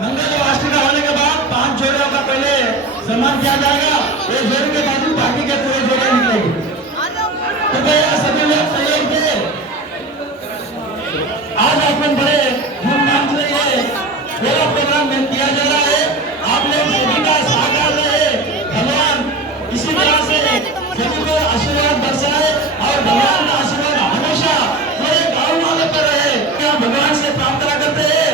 मंगल वास्तुका होने के बाद 5 जोड़ियों का पहले सम्मान किया जाएगा। एक जोड़ी के बाद बाकी के पूरे जोड़ियां निकलेगी। कृपया सभी लोग सहयोग दें। आज अपन बड़े धूमधाम से ये पूरा प्रोग्राम किया जा रहा है। आप लोग सभी का सहकार रहे। भगवान इसी तरह से सभी को आशीर्वाद बरसाए और भगवान का आशीर्वाद हमेशा पूरे गाँव वालों पर रहे। क्या भगवान से प्रार्थना करते हैं।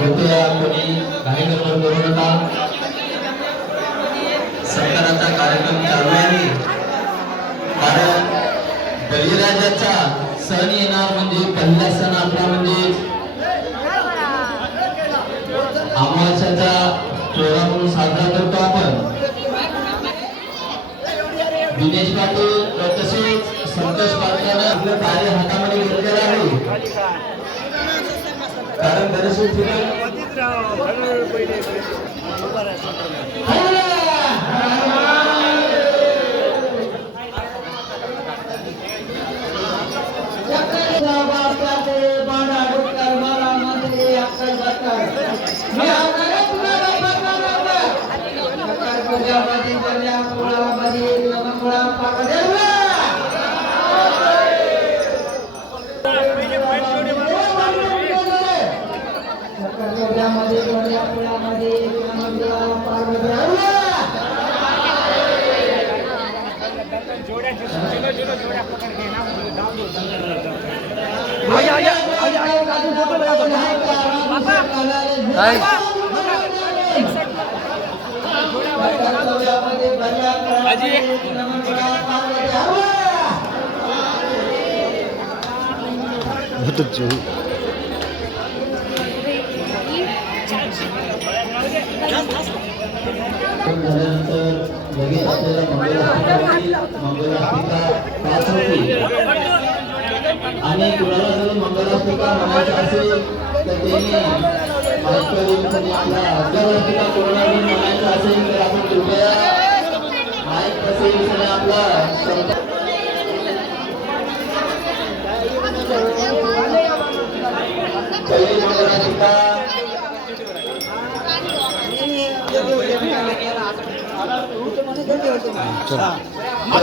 कृपया कोणी काही गडबड करू नका. सत्काराचा कार्यक्रम चालू आहे. कारण बळीराजाचा सण येणार म्हणजे पहिला सण आपला म्हणजे अमावास्याचा सोहळा म्हणून साजरा करतो आपण. दिनेश पाटील तसेच संतोष पाटलांनी आपलं कार्य हातामध्ये घेतलेलं आहे. कारण दर्शन आणि कुणाला जर मंगलाष्टका म्हणायचं असेल तर त्यांनी मंगलाष्टका कोणाला म्हणायचं असेल तर आपण कृपया माईक असेल आपला पहिली मंगलाष्टका चला